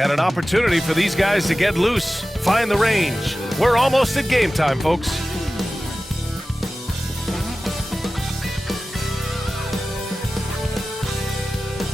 And an opportunity for these guys to get loose, find the range. We're almost at game time, folks.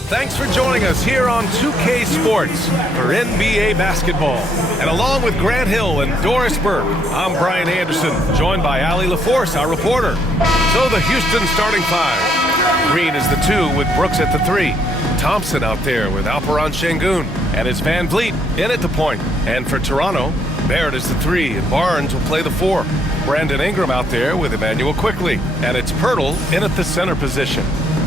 Thanks for joining us here on 2K Sports for NBA basketball. And along with Grant Hill and Doris Burke, I'm Brian Anderson, joined by Allie LaForce, our reporter. So the Houston starting five. Green is the 2 with Brooks at the 3. Thompson out there with apparenmtn. And it's Van Vliet in at the point. And for Toronto, Barrett is the 3 and Barnes will play the 4. Brandon Ingram out there with Emmanuel Quickley. And it's Pirtle in at the center position.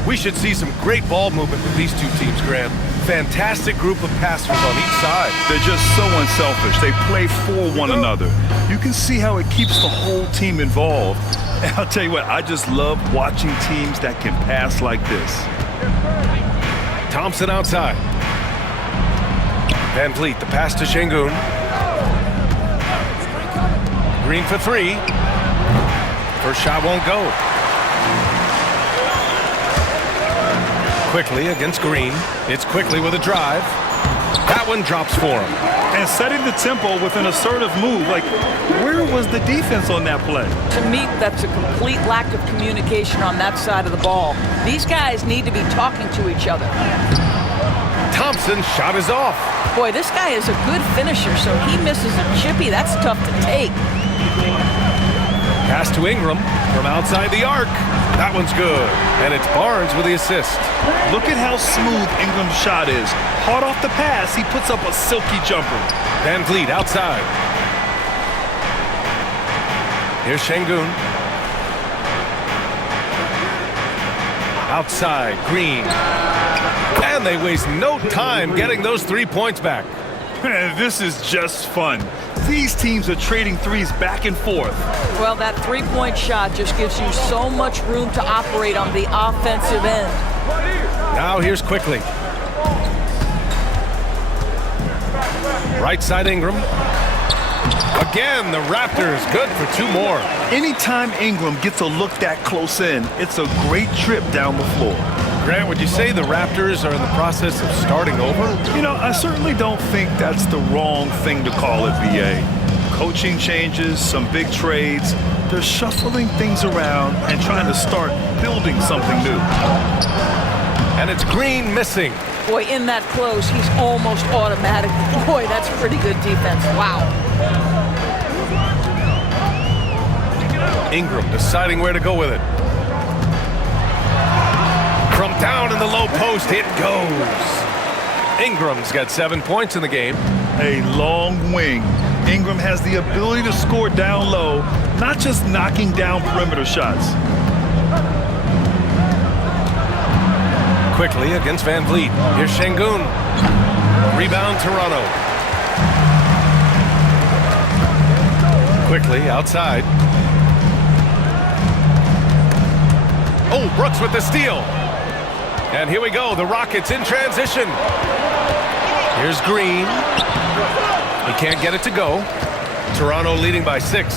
We should see some great ball movement with these two teams, Graham. Fantastic group of passers on each side. They're just so unselfish. They play for one another. You can see how it keeps the whole team involved. And I'll tell you what, I just love watching teams that can pass like this. Thompson outside. Van Vliet, the pass to Şengün. Green for 3. First shot won't go. Quickley against Green. It's Quickley with a drive. That one drops for him. And setting the tempo with an assertive move. Like, where was the defense on that play? To me, that's a complete lack of communication on that side of the ball. These guys need to be talking to each other. Thompson's shot is off. Boy, this guy is a good finisher, so he misses a chippy. That's tough to take. Pass to Ingram from outside the arc. That one's good. And it's Barnes with the assist. Look at how smooth Ingram's shot is. Hard off the pass, he puts up a silky jumper. Van Vliet outside. Here's Şengün. Outside, Green. And they waste no time getting those 3 points back. This is just fun. These teams are trading threes back and forth. Well, that three-point shot just gives you so much room to operate on the offensive end. Now here's Quickley. Right side Ingram. Again, the Raptors good for 2 more. Anytime Ingram gets a look that close in, it's a great trip down the floor. Grant, would you say the Raptors are in the process of starting over? You know, I certainly don't think that's the wrong thing to call it, BA. Coaching changes, some big trades. They're shuffling things around and trying to start building something new. And it's Green missing. Boy, in that close, he's almost automatic. Boy, that's pretty good defense. Wow. Ingram deciding where to go with it. From down in the low post, it goes. Ingram's got 7 points in the game. A long wing. Ingram has the ability to score down low, not just knocking down perimeter shots. Quickley against Van Vliet. Here's Şengün. Rebound Toronto. Quickley outside. Oh, Brooks with the steal. And here we go, the Rockets in transition. Here's Green. He can't get it to go. Toronto leading by 6.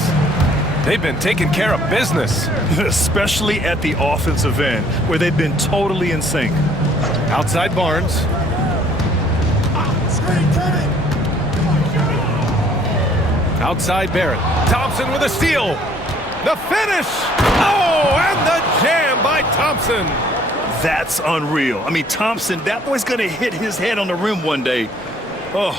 They've been taking care of business. Especially at the offensive end, where they've been totally in sync. Outside Barnes. Outside Barrett. Thompson with a steal. The finish. Oh, and the jam by Thompson. That's unreal. I mean, Thompson, that boy's going to hit his head on the rim one day. Oh.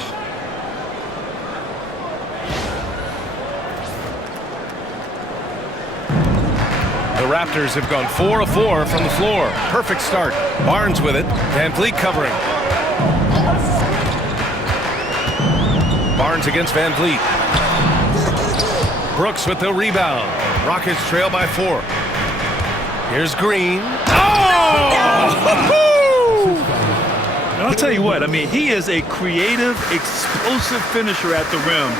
The Raptors have gone 4 of 4 from the floor. Perfect start. Barnes with it. Van Vliet covering. Barnes against Van Vliet. Brooks with the rebound. Rockets trail by 4. Here's Green. And I'll tell you what, I mean, he is a creative, explosive finisher at the rim.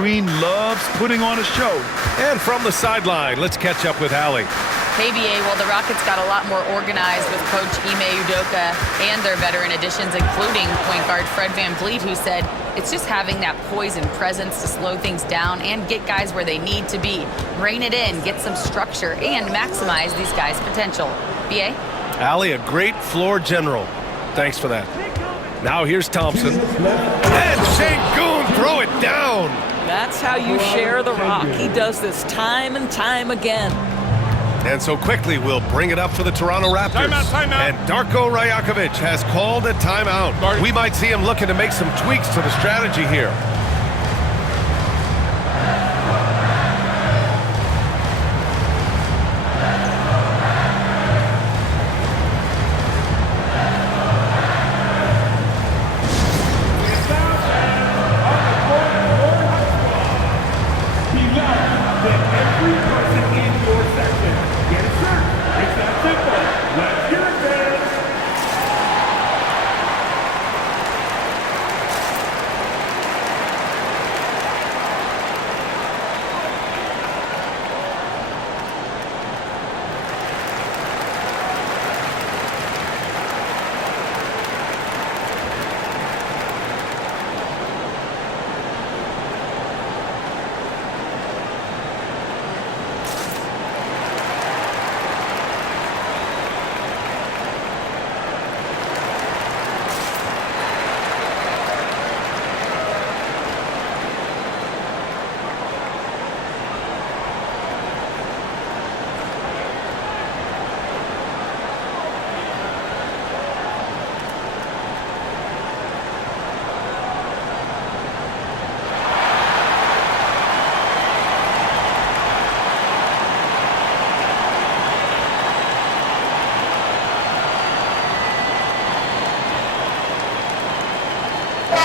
Green loves putting on a show. And from the sideline, let's catch up with Allie. Hey, BA, well, the Rockets got a lot more organized with Coach Ime Udoka and their veteran additions, including point guard Fred Van Vliet, who said it's just having that poise and presence to slow things down and get guys where they need to be. Rein it in, get some structure, and maximize these guys' potential. BA? Allie, a great floor general. Thanks for that. Now here's Thompson. And Şengün throw it down. That's how you share the rock. He does this time and time again. And so quickly we'll bring it up for the Toronto Raptors. Timeout. And Darko Rajakovic has called a timeout. We might see him looking to make some tweaks to the strategy here.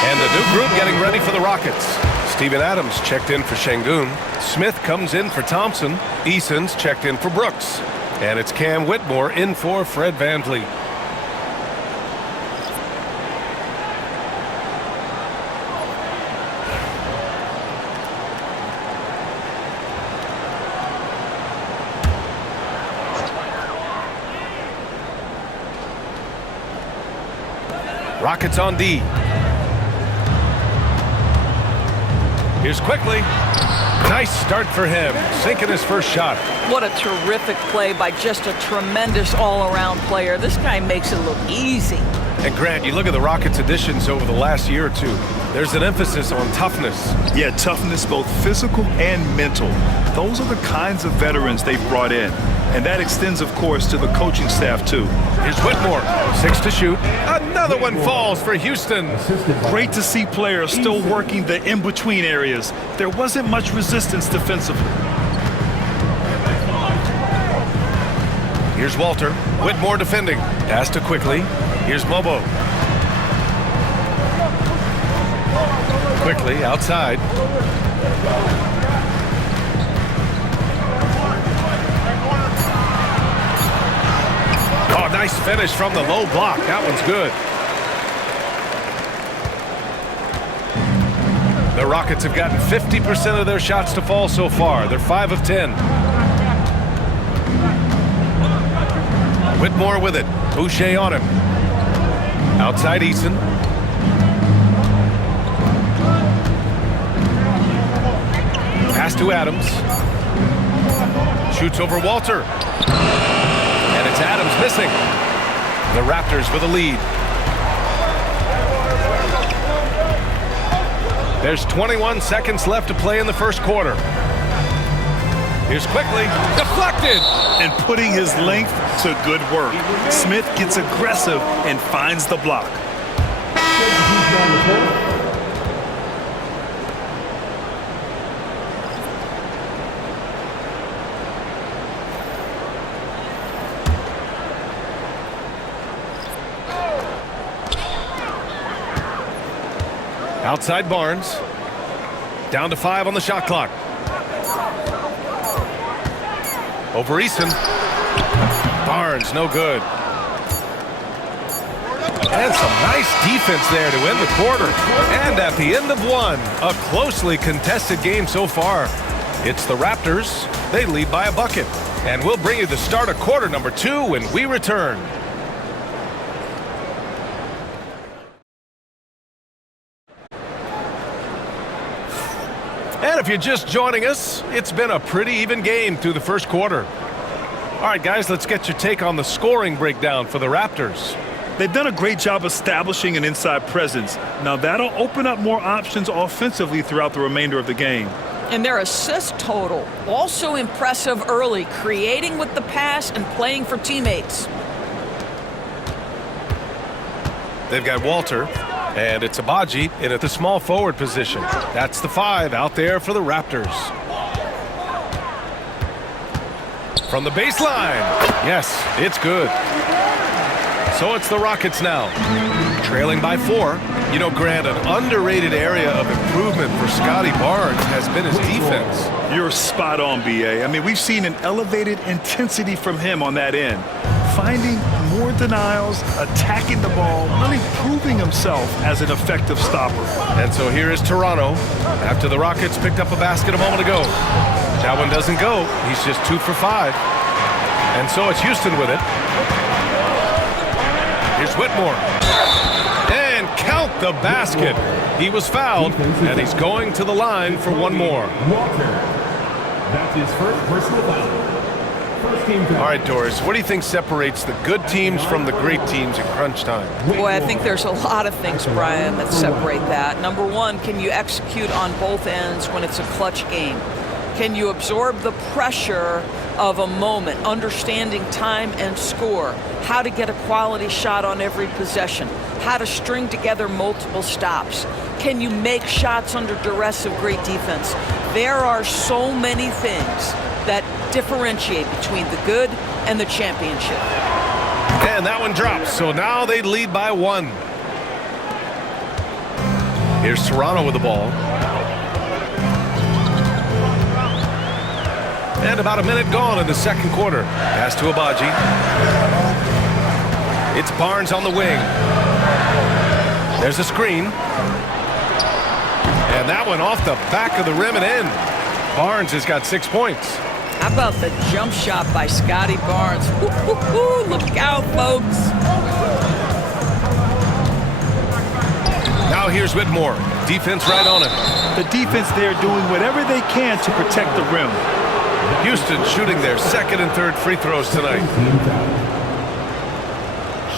And a new group getting ready for the Rockets. Steven Adams checked in for Şengün. Smith comes in for Thompson. Eason's checked in for Brooks. And it's Cam Whitmore in for Fred VanVleet. Rockets on D. Here's quickly. Nice start for him, sinking his first shot. What a terrific play by just a tremendous all-around player. This guy makes it look easy. And Grant, you look at the Rockets' additions over the last year or two. There's an emphasis on toughness. Yeah, toughness, both physical and mental. Those are the kinds of veterans they've brought in. And that extends, of course, to the coaching staff, too. Here's Whitmore, 6 to shoot. Another one falls for Houston. Great to see players still working the in-between areas. There wasn't much resistance defensively. Here's Walter. Whitmore defending. Pass to quickly. Here's Mobo. Quickly outside. Oh, nice finish from the low block. That one's good. The Rockets have gotten 50% of their shots to fall so far. They're 5 of 10. Whitmore with it. Boucher on him. Outside Eason. Pass to Adams. Shoots over Walter. And it's Adams missing. The Raptors with a lead. There's 21 seconds left to play in the first quarter. Here's quickly. Deflected. And putting his length to good work. Smith gets aggressive and finds the block. Outside Barnes. Down to 5 on the shot clock. Over Eason. Barnes, no good. And some nice defense there to end the quarter. And at the end of one, a closely contested game so far. It's the Raptors. They lead by a bucket. And we'll bring you the start of quarter number 2 when we return. And if you're just joining us, it's been a pretty even game through the first quarter. All right, guys, let's get your take on the scoring breakdown for the Raptors. They've done a great job establishing an inside presence. Now that'll open up more options offensively throughout the remainder of the game. And their assist total, also impressive early, creating with the pass and playing for teammates. They've got Walter, and it's Abaji in at the small forward position. That's the 5 out there for the Raptors. From the baseline. Yes, it's good. So it's the Rockets now, trailing by 4. You know, Grant, an underrated area of improvement for Scotty Barnes has been his defense. You're spot on, B.A. I mean, we've seen an elevated intensity from him on that end. Finding more denials, attacking the ball, really proving himself as an effective stopper. And so here is Toronto after the Rockets picked up a basket a moment ago. That one doesn't go. He's just 2 for 5. And so it's Houston with it. Here's Whitmore. And count the basket. He was fouled, and he's going to the line for one more. Walter. That's his first personal foul. All right, Doris, what do you think separates the good teams from the great teams in crunch time? Boy, I think there's a lot of things, Brian, that separate that. Number one, can you execute on both ends when it's a clutch game? Can you absorb the pressure of a moment, understanding time and score, how to get a quality shot on every possession, how to string together multiple stops? Can you make shots under duress of great defense? There are so many things that differentiate between the good and the championship. And that one drops, so now they lead by 1. Here's Toronto with the ball. And about a minute gone in the second quarter. Pass to Abaji. It's Barnes on the wing. There's a screen. And that one off the back of the rim and in. Barnes has got 6 points. How about the jump shot by Scotty Barnes? Look out, folks. Now here's Whitmore. Defense right on it. The defense there doing whatever they can to protect the rim. Houston shooting their second and third free throws tonight.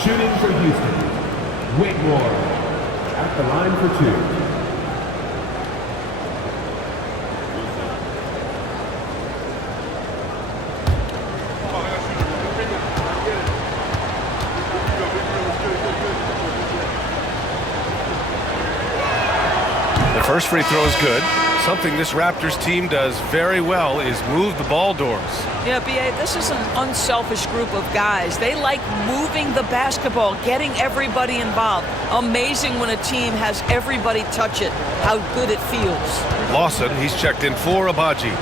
Shooting for Houston. Whitmore at the line for 2. First free throw is good. Something this Raptors team does very well is move the ball, Doors. Yeah, B.A., this is an unselfish group of guys. They like moving the basketball, getting everybody involved. Amazing when a team has everybody touch it, how good it feels. Lawson, he's checked in for Abaji.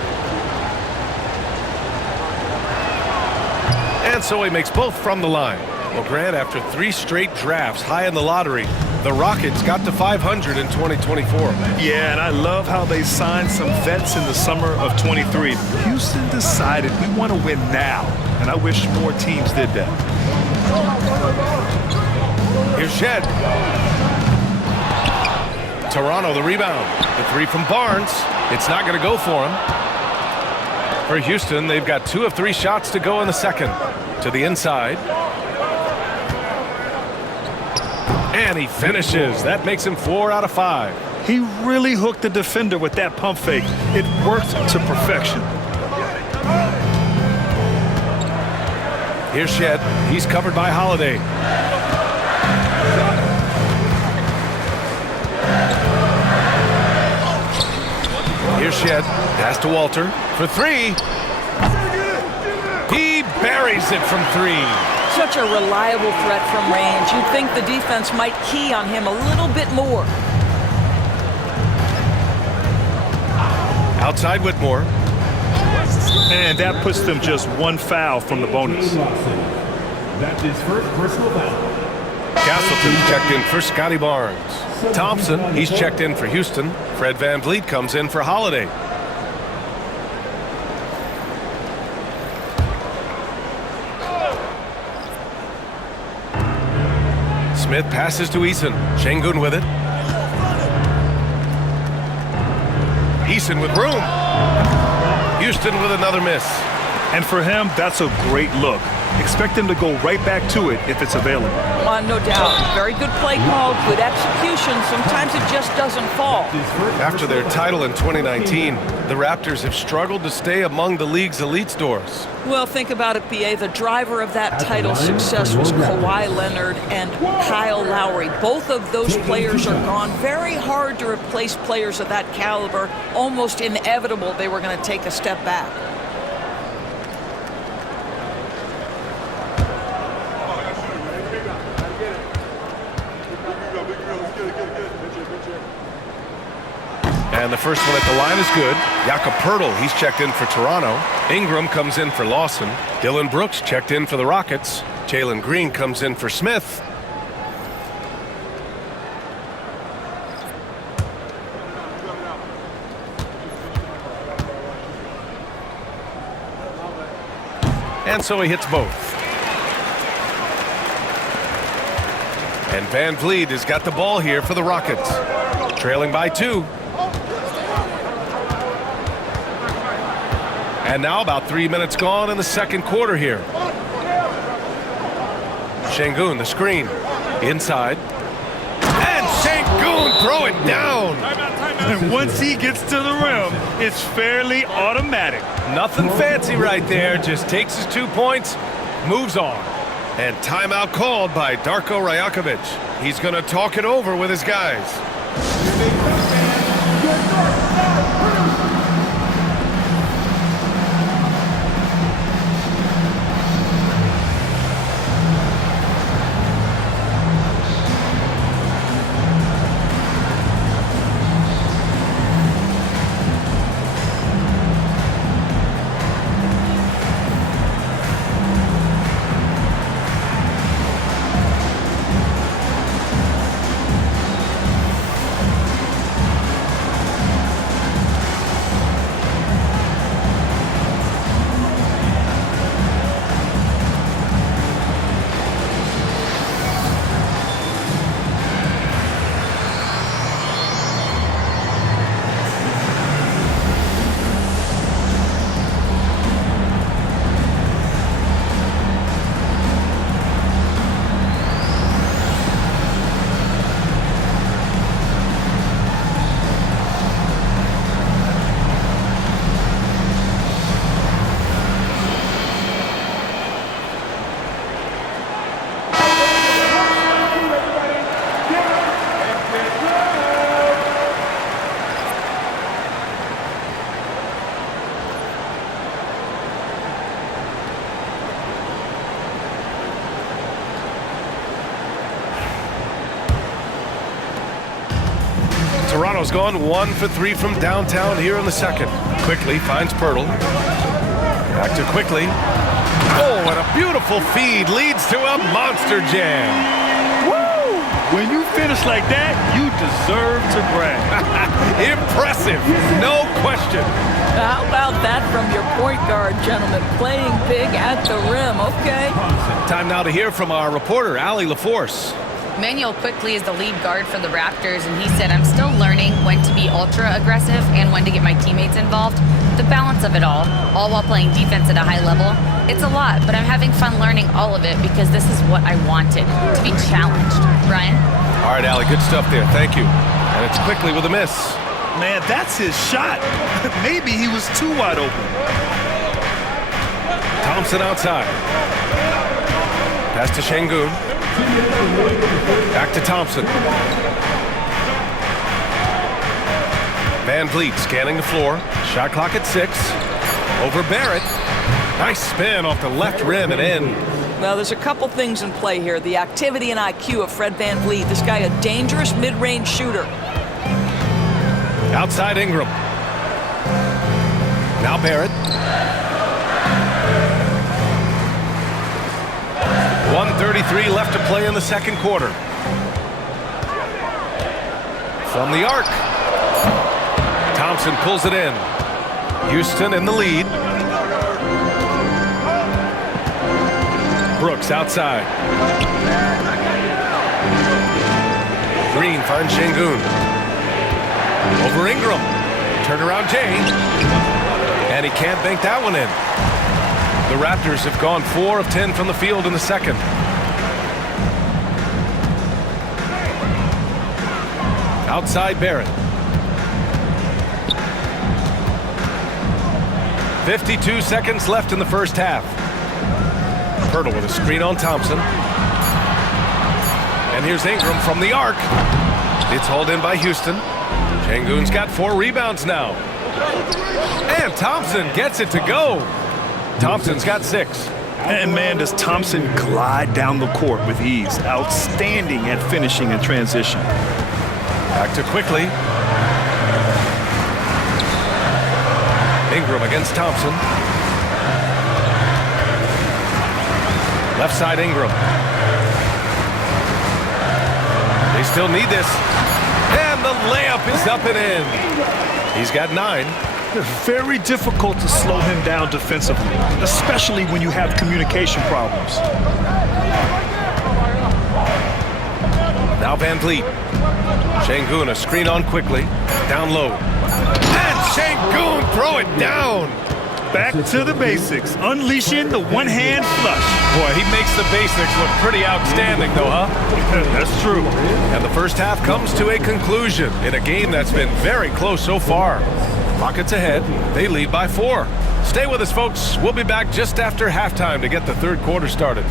And so he makes both from the line. Well, Grant, after 3 straight drafts high in the lottery, the Rockets got to 500 in 2024. Yeah, and I love how they signed some vets in the summer of 23. Houston decided we want to win now, and I wish more teams did that. Here's Shed. Toronto, the rebound. The 3 from Barnes. It's not going to go for him. For Houston, they've got 2 of 3 shots to go in the second. To the inside. And he finishes. That makes him 4 out of 5. He really hooked the defender with that pump fake. It worked to perfection. Here's Shed. He's covered by Holiday. Here's Shed. Pass to Walter for 3. He buries it from 3. Such a reliable threat from range. You'd think the defense might key on him a little bit more. Outside Whitmore. And that puts them just 1 foul from the bonus. That's his first personal foul. Castleton checked in for Scotty Barnes. Thompson, he's checked in for Houston. Fred VanVleet comes in for Holiday. Smith passes to Eason. Şengün with it. Eason with room. Houston with another miss. And for him, that's a great look. expect them to go right back to it if it's available. No doubt. Very good play call, good execution. Sometimes it just doesn't fall. After their title in 2019, the Raptors have struggled to stay among the league's elite stores. Well, think about it, B.A. The driver of that title success was Kawhi Leonard and Kyle Lowry. Both of those players are gone. Very hard to replace players of that caliber. Almost inevitable they were going to take a step back. And the first one at the line is good. Jakob Poeltl, he's checked in for Toronto. Ingram comes in for Lawson. Dylan Brooks checked in for the Rockets. Jalen Green comes in for Smith. And so he hits both. And Van Vliet has got the ball here for the Rockets. Trailing by 2. And now about 3 minutes gone in the second quarter here. Şengün, the screen. Inside. And Şengün throw it down. And once he gets to the rim, it's fairly automatic. Nothing fancy right there. Just takes his 2 points, moves on. And timeout called by Darko Rajakovic. He's going to talk it over with his guys. Toronto's gone 1 for 3 from downtown here in the second. Quickly finds Poeltl. Back to Quickly. Oh, and a beautiful feed leads to a monster jam. Woo! When you finish like that, you deserve to brag. Impressive, no question. How about that from your point guard, gentlemen? Playing big at the rim, okay? Time now to hear from our reporter, Allie LaForce. Manuel Quickly is the lead guard for the Raptors, and he said, I'm still learning when to be ultra aggressive and when to get my teammates involved. The balance of it all while playing defense at a high level. It's a lot, but I'm having fun learning all of it because this is what I wanted, to be challenged. Brian? All right, Allie, good stuff there. Thank you. And it's Quickly with a miss. Man, that's his shot. Maybe he was too wide open. Thompson outside. Pass to Şengün. Back to Thompson. Van Vliet scanning the floor. Shot clock at 6. Over Barrett. Nice spin off the left rim and in. Well, there's a couple things in play here. The activity and IQ of Fred Van Vliet. This guy, a dangerous mid-range shooter. Outside Ingram. Now Barrett. 1:33 left to play in the second quarter. From the arc. Thompson pulls it in. Houston in the lead. Brooks outside. Green finds Şengün. Over Ingram. Turnaround Jay. And he can't bank that one in. The Raptors have gone 4 of 10 from the field in the second. Outside Barrett. 52 seconds left in the first half. Hurdle with a screen on Thompson. And here's Ingram from the arc. It's hauled in by Houston. Şengün's got 4 rebounds now. And Thompson gets it to go. Thompson's got 6. And man, does Thompson glide down the court with ease. Outstanding at finishing in transition. Back to quickly. Ingram against Thompson. Left side Ingram. They still need this. And the layup is up and in. He's got 9. Very difficult to slow him down defensively, especially when you have communication problems. Now Van Vliet. Şengün a screen on quickly. Down low. And Şengün throw it down. Back to the basics, unleashing the one-hand flush. Boy, he makes the basics look pretty outstanding though, huh? That's true. And the first half comes to a conclusion in a game that's been very close so far. Rockets ahead. They lead by 4. Stay with us, folks. We'll be back just after halftime to get the third quarter started.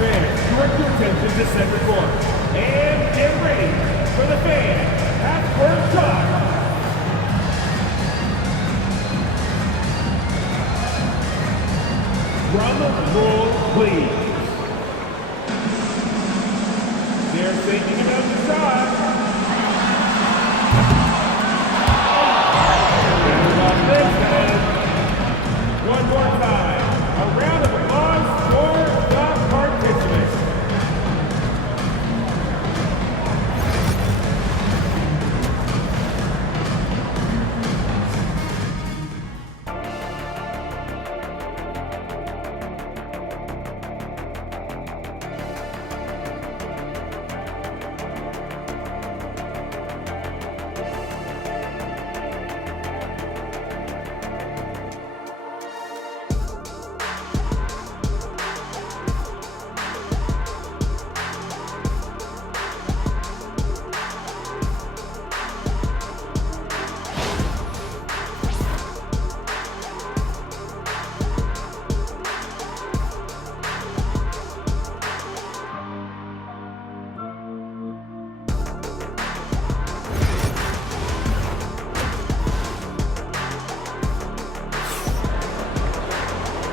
Fans, direct your attention to center court. And get ready for the fan half-court shot. Drum roll, please. They're thinking about the shot. One more time. A round of applause for the participants.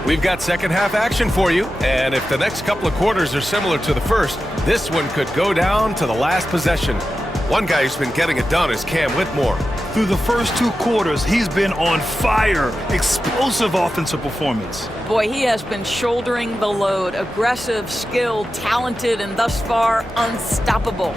We've got second half action for you, and if the next couple of quarters are similar to the first, this one could go down to the last possession. One guy who's been getting it done is Cam Whitmore. Through the first 2 quarters, he's been on fire. Explosive offensive performance. Boy, he has been shouldering the load. Aggressive, skilled, talented, and thus far, unstoppable.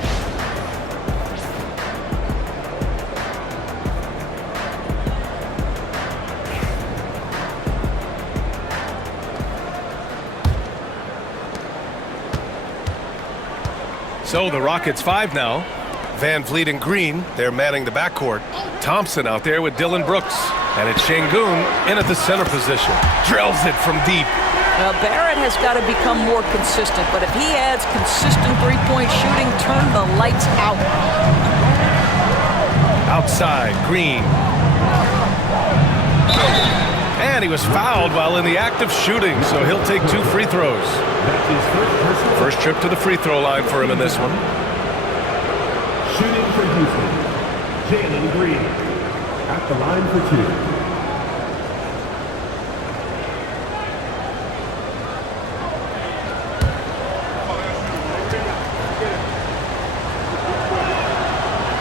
So the Rockets 5 now. Van Vliet and Green, they're manning the backcourt. Thompson out there with Dylan Brooks. And it's Şengün in at the center position. Drills it from deep. Well, Barrett has got to become more consistent, but if he adds consistent three-point shooting, turn the lights out. Outside, Green. And he was fouled while in the act of shooting, so he'll take 2 free throws. That's his first First trip to the free throw line for him in this one. shooting for Houston. Jalen Green at the line for 2.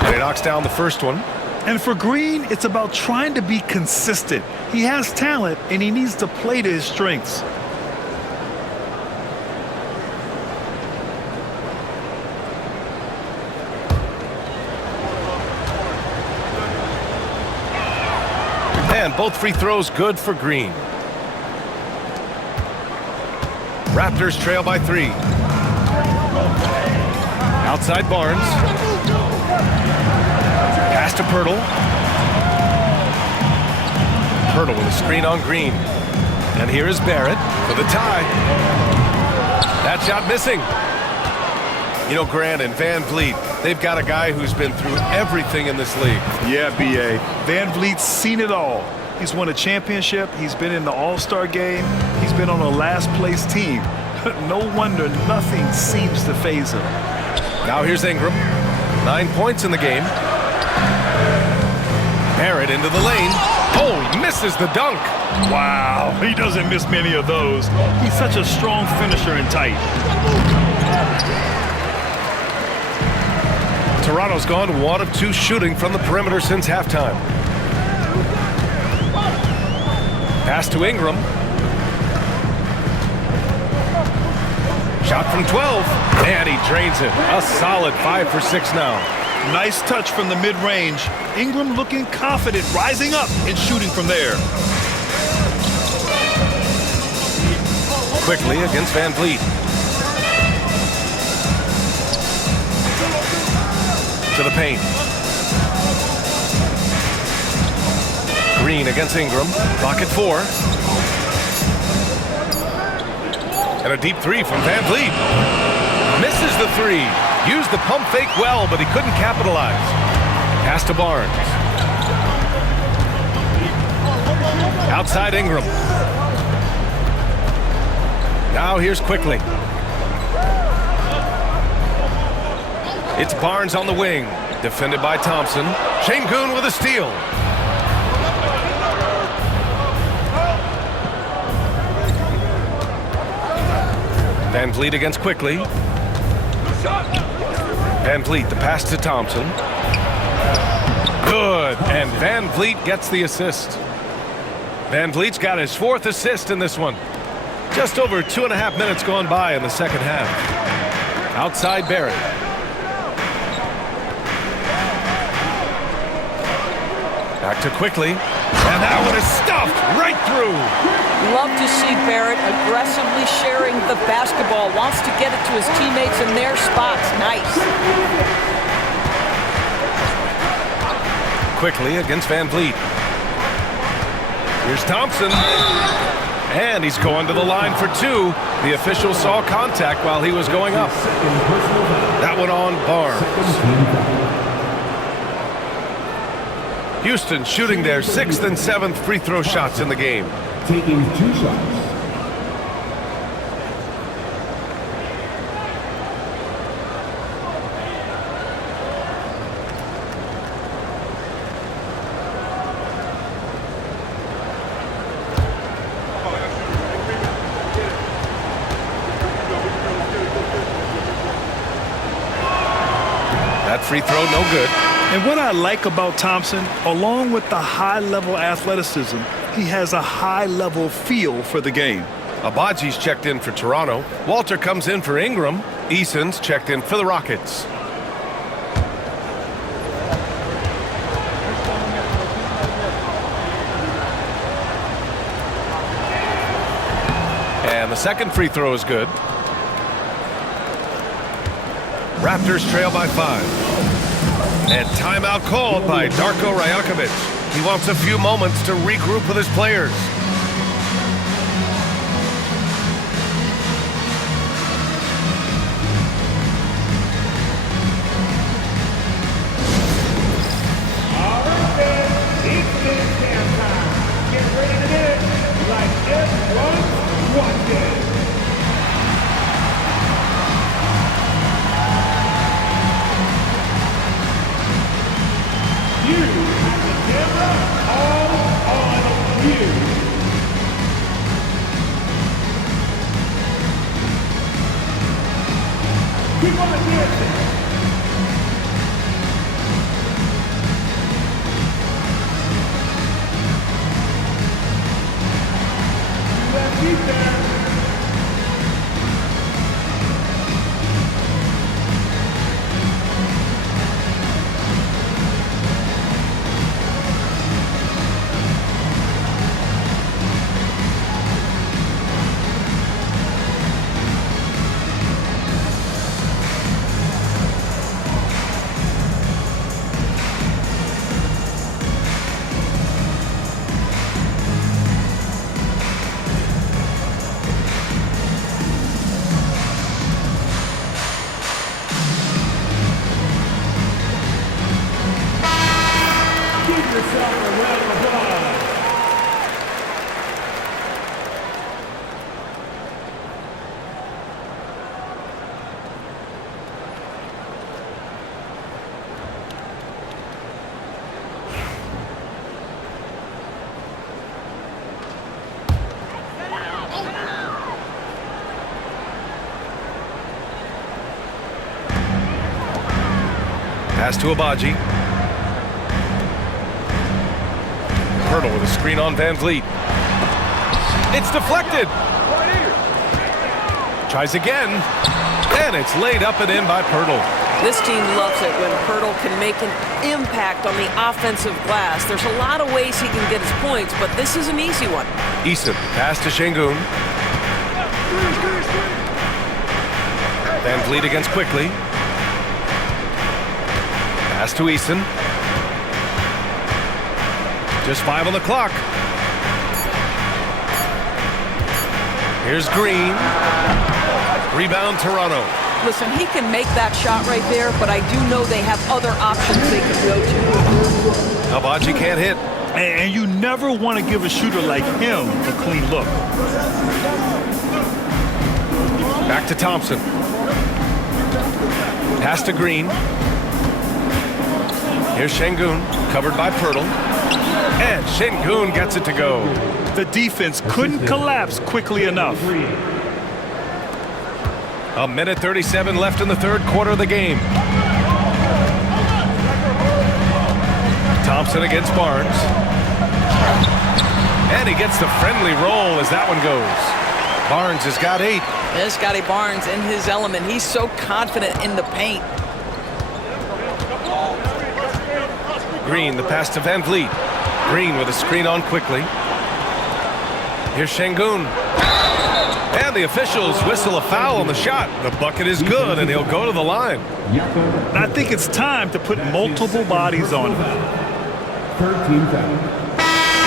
And he knocks down the first one. And for Green, it's about trying to be consistent. He has talent, and he needs to play to his strengths. And both free throws good for Green. Raptors trail by 3. Outside Barnes. Pass to Pirtle. Hurdle with a screen on Green. And here is Barrett for the tie. That shot missing. You know, Grant and Van Vliet, they've got a guy who's been through everything in this league. Yeah, B.A. Van Vliet's seen it all. He's won a championship. He's been in the All-Star game. He's been on a last-place team. No wonder nothing seems to faze him. Now here's Ingram. 9 points in the game. Barrett into the lane. Oh, he misses the dunk. Wow, he doesn't miss many of those. He's such a strong finisher and tight. Toronto's gone 1 of 2 shooting from the perimeter since halftime. Pass to Ingram. Shot from 12, and he drains it. A solid 5 for 6 now. Nice touch from the mid-range. Ingram looking confident, rising up and shooting from there. Quickly against Van Vliet. To the paint. Green against Ingram. Clock at 4. And a deep 3 from Van Vliet. Misses the 3. Used the pump fake well, but he couldn't capitalize. Pass to Barnes. Outside Ingram. Now here's Quickly. It's Barnes on the wing. Defended by Thompson. Şengün with a steal. Van Vliet against Quickly. Van Vliet, the pass to Thompson. Good, and Van Vliet gets the assist. Van Vliet's got his 4th assist in this one. Just over 2.5 minutes gone by in the second half. Outside Barrett. Back to Quickly, and that one is stuffed right through. Love to see Barrett aggressively sharing the basketball. Wants to get it to his teammates in their spots. Nice. Quickly against Van Vliet. Here's Thompson. And he's going to the line for 2. The official saw contact while he was going up. That one on Barnes. Houston shooting their 6th and 7th free throw shots in the game. Taking 2 shots. That free throw no good. And what I like about Thompson, along with the high-level athleticism, he has a high-level feel for the game. Abaji's checked in for Toronto. Walter comes in for Ingram. Eason's checked in for the Rockets. And the second free throw is good. Raptors trail by 5. And timeout called by Darko Rajakovic. He wants a few moments to regroup with his players. All right, then. It's this damn time. Get ready to hit like everyone's watching. You have the camera all on you. Keep on dancing. You left feet there. Pass to Abaji. Hurdle with a screen on Van Vliet. It's deflected. Tries again, and it's laid up and in by Pirtle. This team loves it when Pirtle can make an impact on the offensive glass. There's a lot of ways he can get his points, but this is an easy one. Eason, pass to Şengün. Van Vliet against Quickly. Pass to Eason. Just 5 on the clock. Here's Green. Rebound Toronto. Listen, he can make that shot right there, but I do know they have other options they can go to. Abaji can't hit. And you never want to give a shooter like him a clean look. Back to Thompson. Pass to Green. Here's Şengün, covered by Pirtle. And Şengün gets it to go. The defense couldn't collapse quickly enough. A minute 37 left in the third quarter of the game. Thompson against Barnes. And he gets the friendly roll as that one goes. Barnes has got 8. There's Scotty Barnes in his element. He's so confident in the paint. Green, the pass to Van Vliet. Green with a screen on Quickly. Here's Şengün. And the officials whistle a foul on the shot. The bucket is good, and he'll go to the line. I think it's time to put multiple bodies on him. 13 fouls.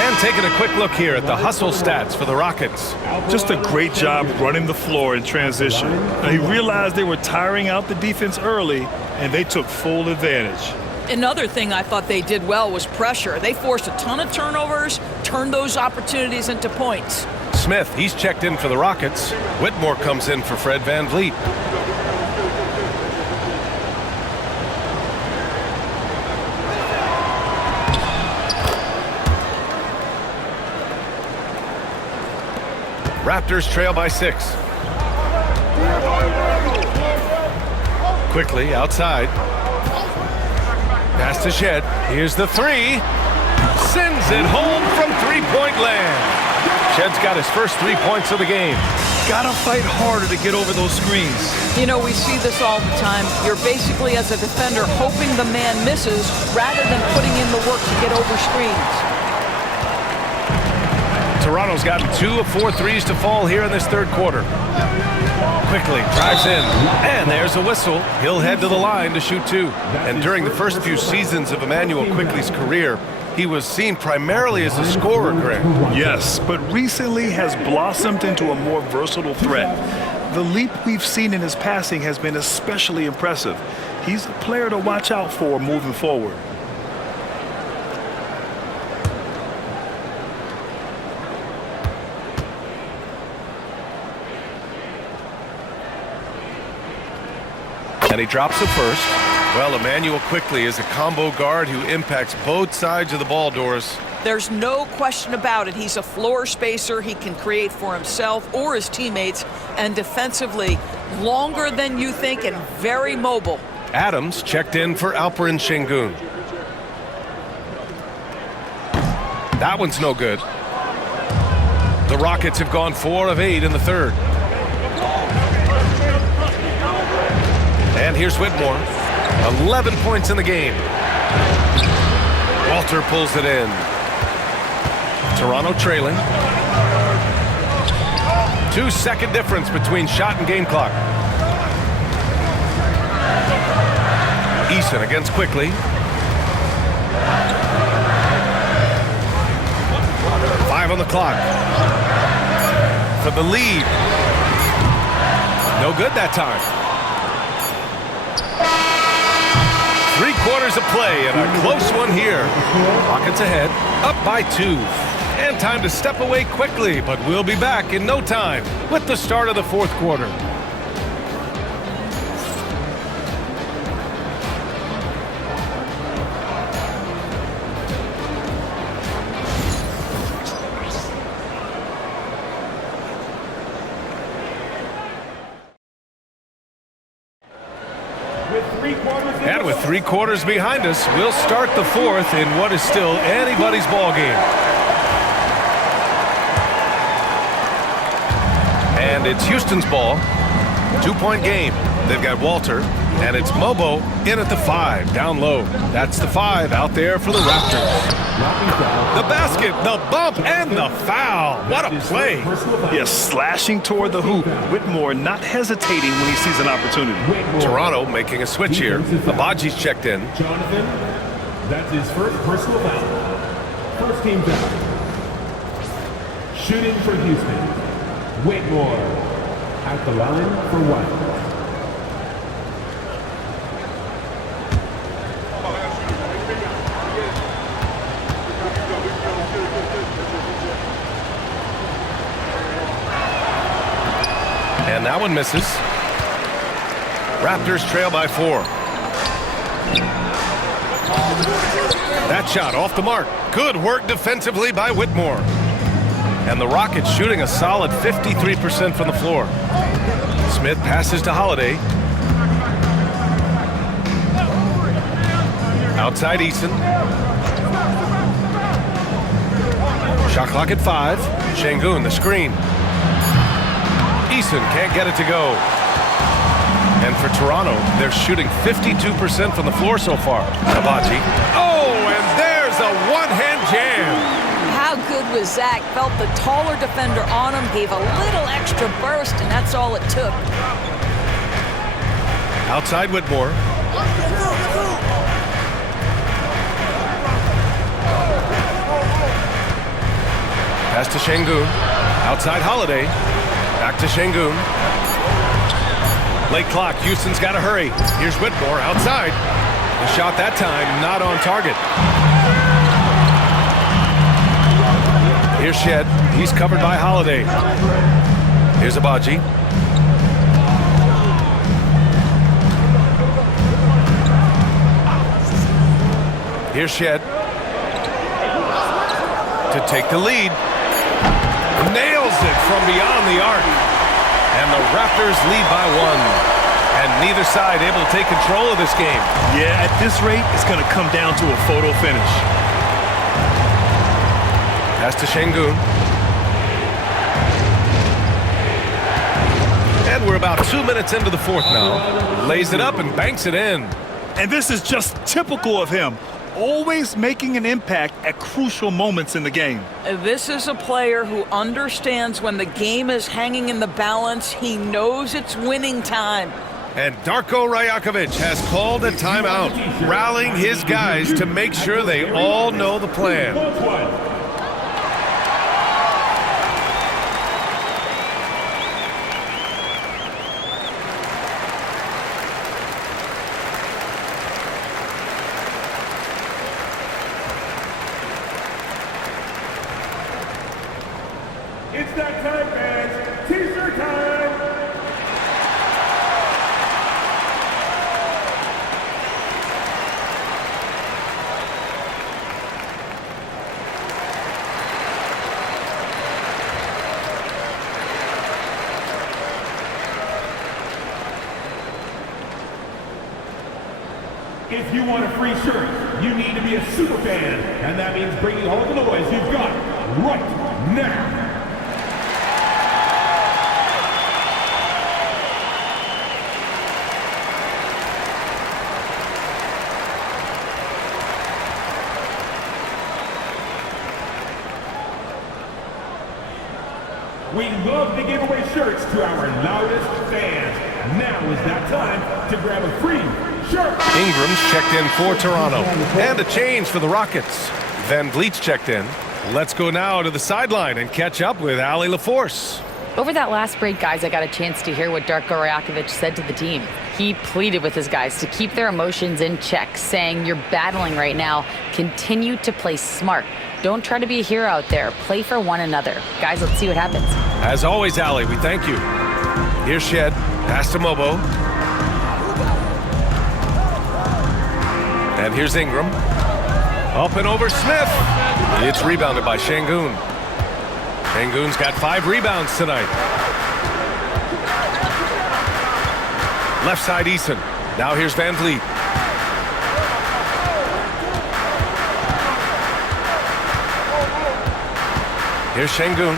And taking a quick look here at the hustle stats for the Rockets. Just a great job running the floor in transition. Now, he realized they were tiring out the defense early, and they took full advantage. Another thing I thought they did well was pressure. They forced a ton of turnovers, turned those opportunities into points. Smith, he's checked in for the Rockets. Whitmore comes in for Fred Van Vliet. Raptors trail by 6. Quickly outside. Pass to Shed. Here's the 3. Sends it home from three-point land. Shed's got his first 3 points of the game. Gotta fight harder to get over those screens. You know, we see this all the time. You're basically, as a defender, hoping the man misses rather than putting in the work to get over screens. Toronto's gotten 2 of 4 threes to fall here in this third quarter. Quickly drives in, and there's a whistle. He'll head to the line to shoot 2. And during the first few seasons of Emmanuel Quickly's career, he was seen primarily as a scorer, Greg. Yes, but recently has blossomed into a more versatile threat. The leap we've seen in his passing has been especially impressive. He's a player to watch out for moving forward. And he drops it first. Well, Emmanuel Quickly is a combo guard who impacts both sides of the ball, Doris. There's no question about it. He's a floor spacer. He can create for himself or his teammates. And defensively, longer than you think and very mobile. Adams checked in for Alperen Şengün. That one's no good. The Rockets have gone 4 of 8 in the third. And here's Whitmore. 11 points in the game. Walter pulls it in. Toronto trailing. 2-second difference between shot and game clock. Eason against Quickly. 5 on the clock. For the lead. No good that time. 3 quarters of play and a close one here. Rockets ahead, up by 2. And time to step away quickly, but we'll be back in no time with the start of the fourth quarter. With And with 3 quarters behind us, we'll start the 4th in what is still anybody's ball game. And it's Houston's ball. 2-point game. They've got Walter, and it's Mobo in at the 5, down low. That's the 5 out there for the Raptors. The basket, the bump, and the foul. What a play. Yes, slashing toward the hoop. Whitmore not hesitating when he sees an opportunity. Toronto making a switch here. Abaji's checked in. Jonathan, that's his first personal foul. First team foul. Shooting for Houston. Whitmore at the line for 1. And that one misses. Raptors trail by 4. That shot off the mark. Good work defensively by Whitmore. And the Rockets shooting a solid 53% from the floor. Smith passes to Holiday. Outside Eason. Shot clock at 5. Şengün, the screen. Eason can't get it to go. And for Toronto, they're shooting 52% from the floor so far. Abaji. Oh, and there's a one-hand jam. How good was Zach? Felt the taller defender on him, gave a little extra burst, and that's all it took. Outside Whitmore. Pass to Şengün. Outside Holiday. Back to Şengün. Late clock. Houston's got to hurry. Here's Whitmore outside. The shot that time not on target. Here's Shed. He's covered by Holiday. Here's Abaji. Here's Shed. To take the lead. Nails it from beyond the arc. And the Raptors lead by 1. And neither side able to take control of this game. Yeah, at this rate, it's going to come down to a photo finish. Pass to Şengün. And we're about 2 minutes into the 4th now. Lays it up and banks it in. And this is just typical of him. Always making an impact at crucial moments in the game. This is a player who understands when the game is hanging in the balance. He knows it's winning time. And Darko Rajakovic has called a timeout, rallying his guys to make sure they all know the plan. It's that time, fans. T-shirt time. If you want a free shirt, you need to be a super fan, and that means bringing all the noise you've got right now. We love to give away shirts to our loudest fans. Now is that time to grab a free shirt. Ingram's checked in for Toronto. And a change for the Rockets. Van Vliet's checked in. Let's go now to the sideline and catch up with Ali LaForce. Over that last break, guys, I got a chance to hear what Darko Rajakovic said to the team. He pleaded with his guys to keep their emotions in check, saying, "You're battling right now. Continue to play smart. Don't try to be a hero out there. Play for one another." Guys, let's see what happens. As always, Ali, we thank you. Here's Shed. Pass to Mobo. And here's Ingram. Up and over Smith. It's rebounded by Şengün. Şengün's got 5 rebounds tonight. Left side Eason. Now here's Van Vliet. Here's Şengün.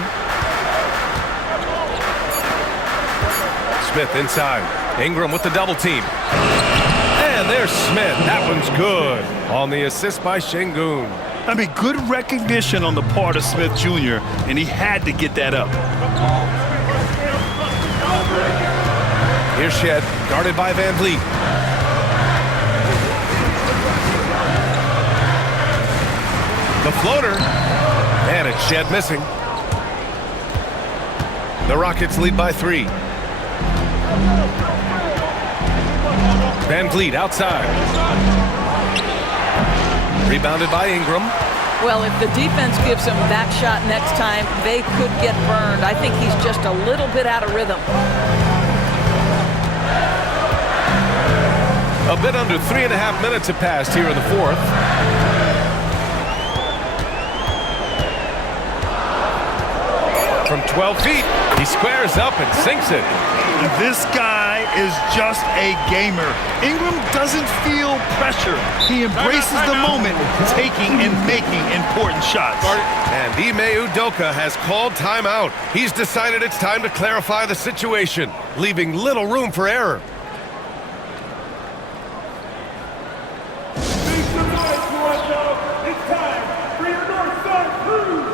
Smith inside. Ingram with the double team. And there's Smith. That one's good on the assist by Şengün. I mean, good recognition on the part of Smith Jr., and he had to get that up. Here's Shed, guarded by Van Vliet. The floater, and it's Shed missing. The Rockets lead by 3. Van Vliet outside. Rebounded by Ingram. Well, if the defense gives him that shot next time, they could get burned. I think he's just a little bit out of rhythm. A bit under 3.5 minutes have passed here in the fourth. From 12 feet, he squares up and sinks it. This guy is just a gamer. Ingram doesn't feel pressure. He embraces the moment, taking and making important shots. And Ime Udoka has called timeout. He's decided it's time to clarify the situation, leaving little room for error. Make some noise, Toronto. It's time for your North Side Crew.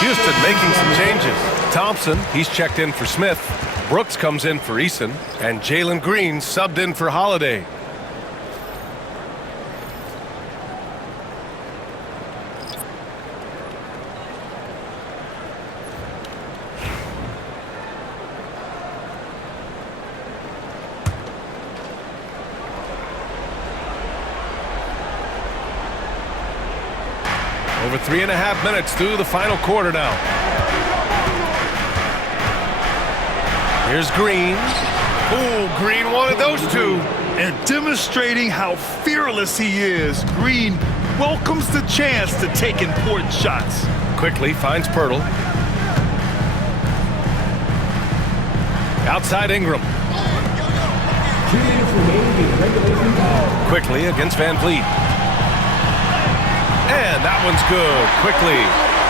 Houston making some changes. Thompson, he's checked in for Smith. Brooks comes in for Eason. And Jalen Green subbed in for Holiday. Over 3.5 minutes through the final quarter now. Here's Green. Ooh, Green wanted those two. And demonstrating how fearless he is, Green welcomes the chance to take important shots. Quickly finds Pirtle. Outside Ingram. Quickly against Van Vliet. And that one's good. Quickly.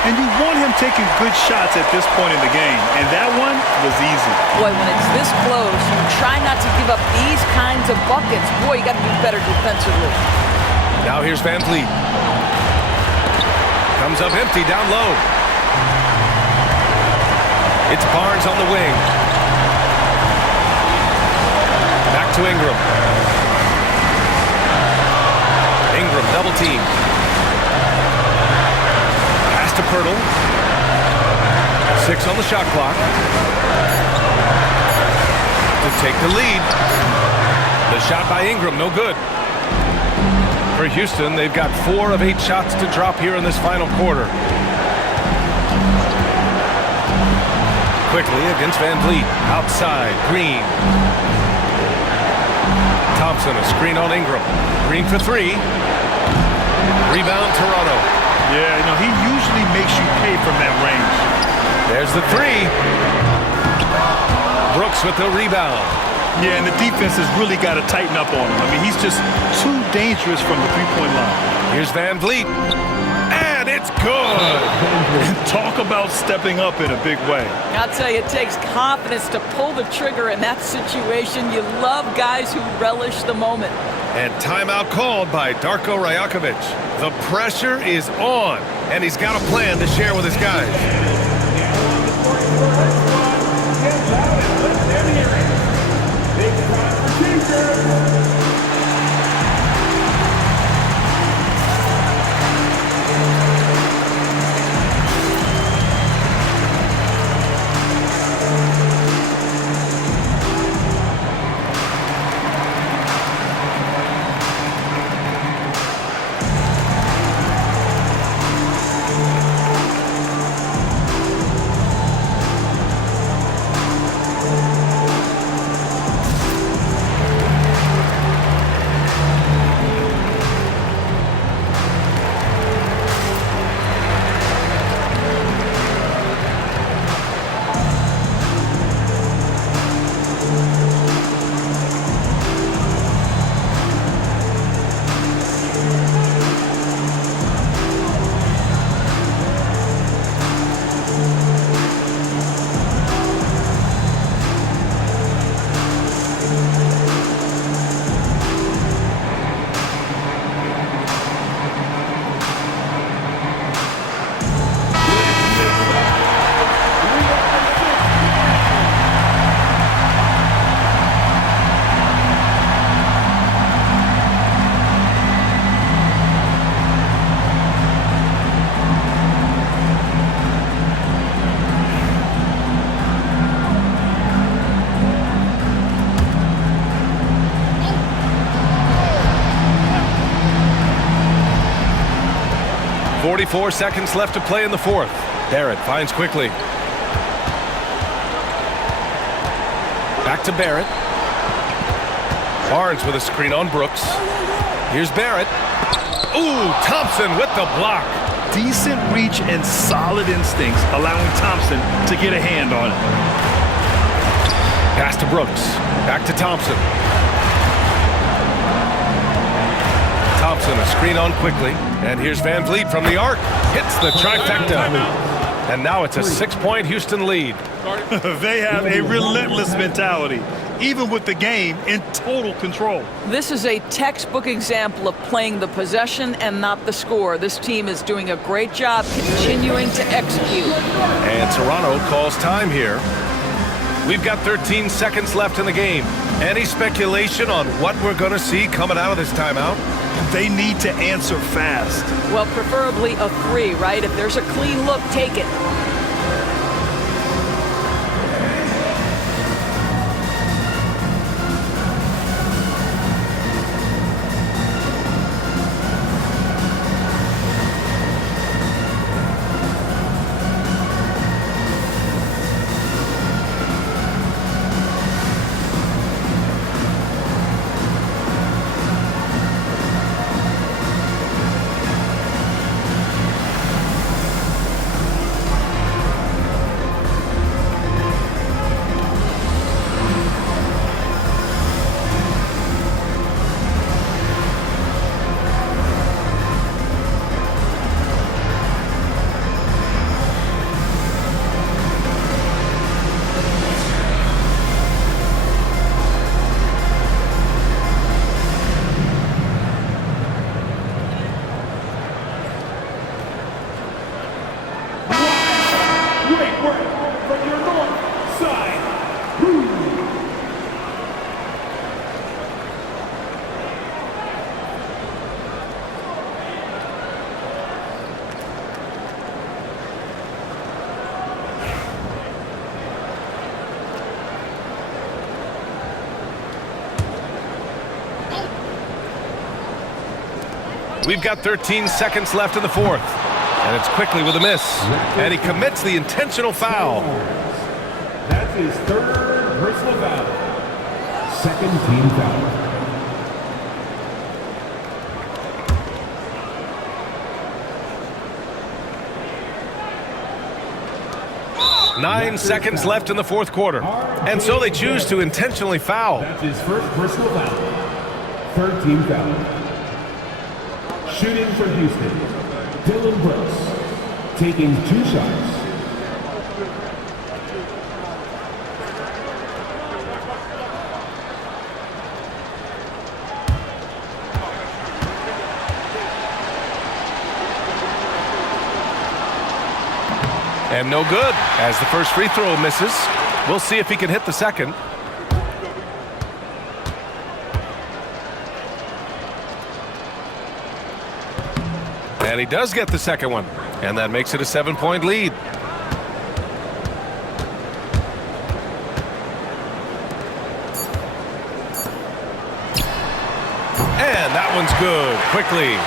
And you want him taking good shots at this point in the game. And that one was easy. Boy, when it's this close, you try not to give up these kinds of buckets. Boy, you got to do better defensively. Now here's Van Vliet. Comes up empty down low. It's Barnes on the wing. Back to Ingram. Ingram double team. To Pirtle. 6 on the shot clock. To take the lead. The shot by Ingram, no good. For Houston, they've got 4 of 8 shots to drop here in this final quarter. Quickly against Van Vliet. Outside, Green. Thompson, a screen on Ingram. Green for 3. Rebound, Toronto. Yeah, you know, he usually makes you pay from that range. There's the 3. Brooks with the rebound. Yeah, and the defense has really got to tighten up on him. I mean, he's just too dangerous from the three-point line. Here's Van Vliet. And it's good. Talk about stepping up in a big way. I'll tell you, it takes confidence to pull the trigger in that situation. You love guys who relish the moment. And timeout called by Darko Rajakovic. The pressure is on, and he's got a plan to share with his guys. .44 seconds left to play in the fourth. Barrett finds quickly. Back to Barrett. Barnes with a screen on Brooks. Here's Barrett. Ooh, Thompson with the block. Decent reach and solid instincts, allowing Thompson to get a hand on it. Pass to Brooks. Back to Thompson. Thompson, a screen on quickly. And here's Van Vliet from the arc. Hits the trifecta. And now it's a 6-point Houston lead. They have a relentless mentality, even with the game in total control. This is a textbook example of playing the possession and not the score. This team is doing a great job continuing to execute. And Toronto calls time here. We've got 13 seconds left in the game. Any speculation on what we're going to see coming out of this timeout? They need to answer fast. Well, preferably a 3, right? If there's a clean look, take it. We've got 13 seconds left in the fourth. And it's quickly with a miss. And he commits the intentional foul. That's his third personal foul. Second team foul. 9 seconds left in the fourth quarter. And so they choose to intentionally foul. That's his first personal foul. Third team foul. Shooting for Houston, Dylan Brooks, taking 2 shots. And no good, as the first free throw misses. We'll see if he can hit the second. And he does get the second one. And that makes it a 7-point lead. And that one's good, quickly.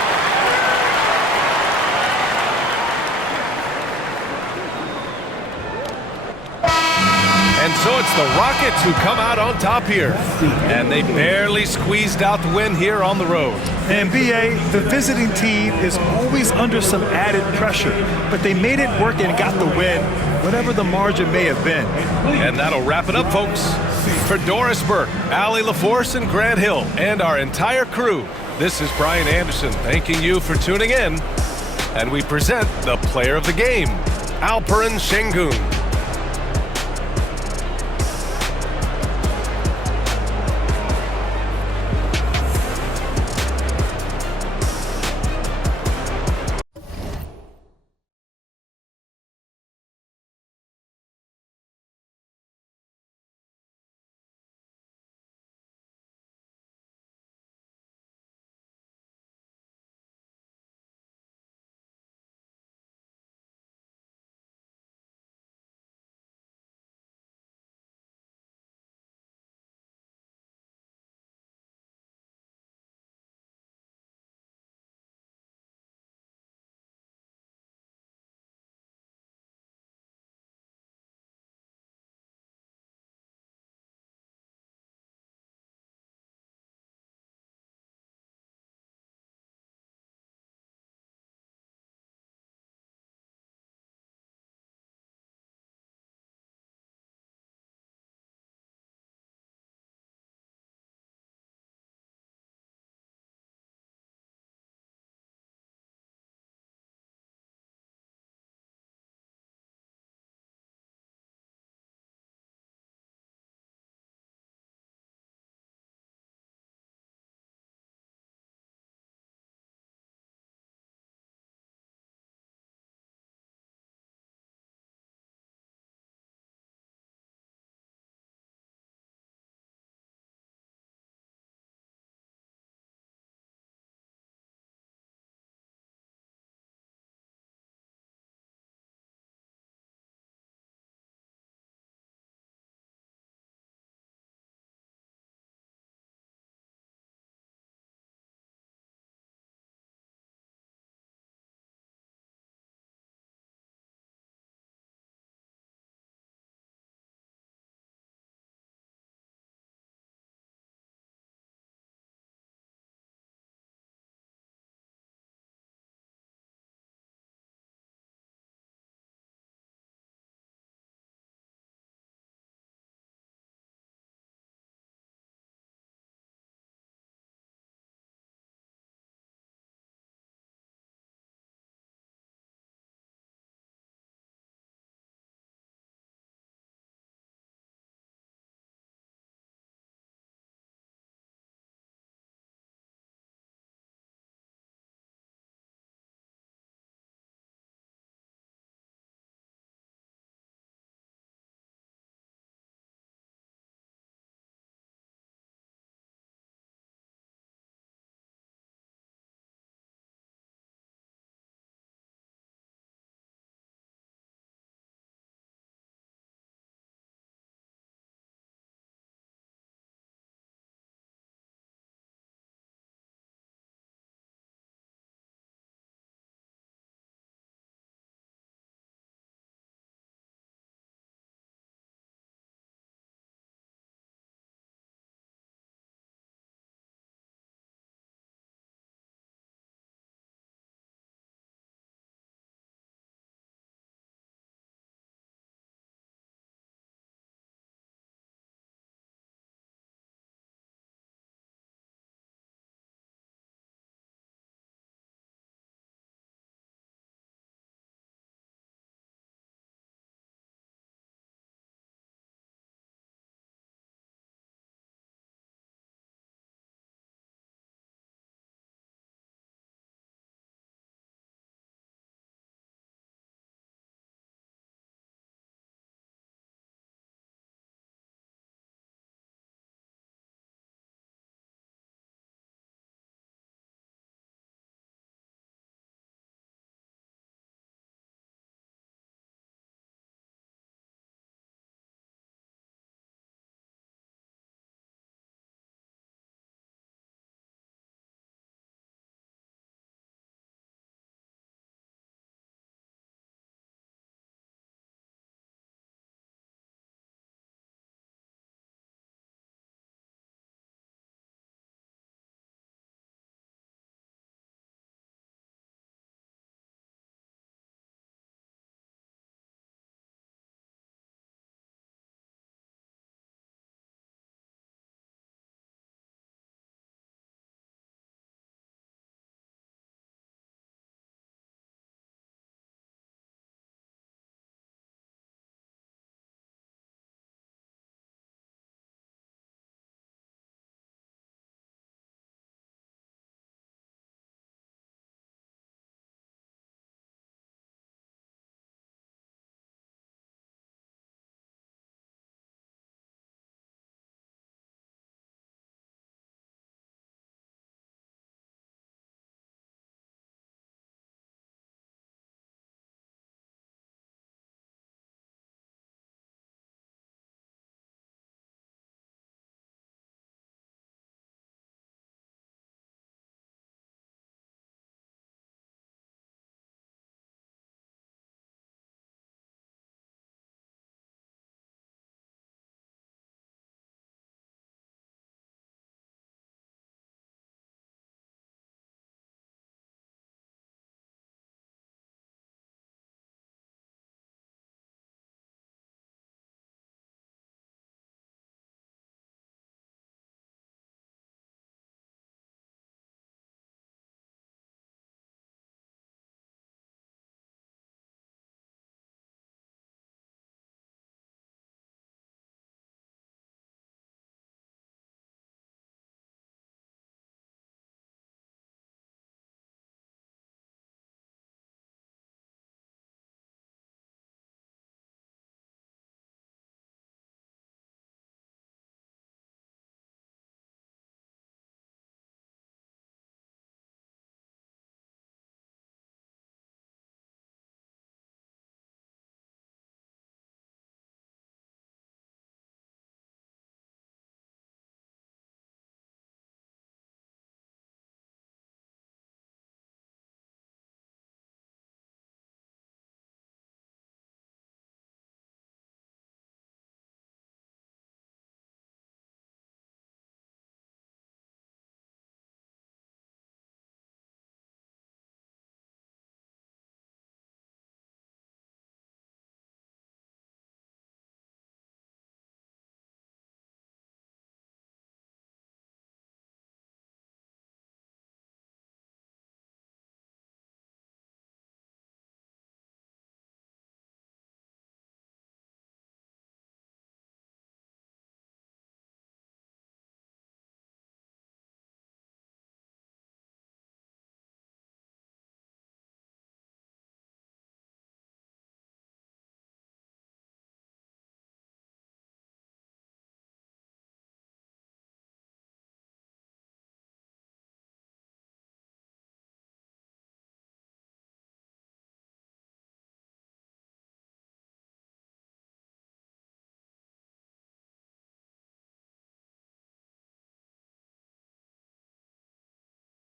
And so it's the Rockets who come out on top here. And they barely squeezed out the win here on the road. And BA, the visiting team is always under some added pressure, but they made it work and got the win, whatever the margin may have been. And that'll wrap it up, folks. For Doris Burke, Allie LaForce, and Grant Hill, and our entire crew, this is Brian Anderson thanking you for tuning in. And we present the player of the game, Alperen Şengün.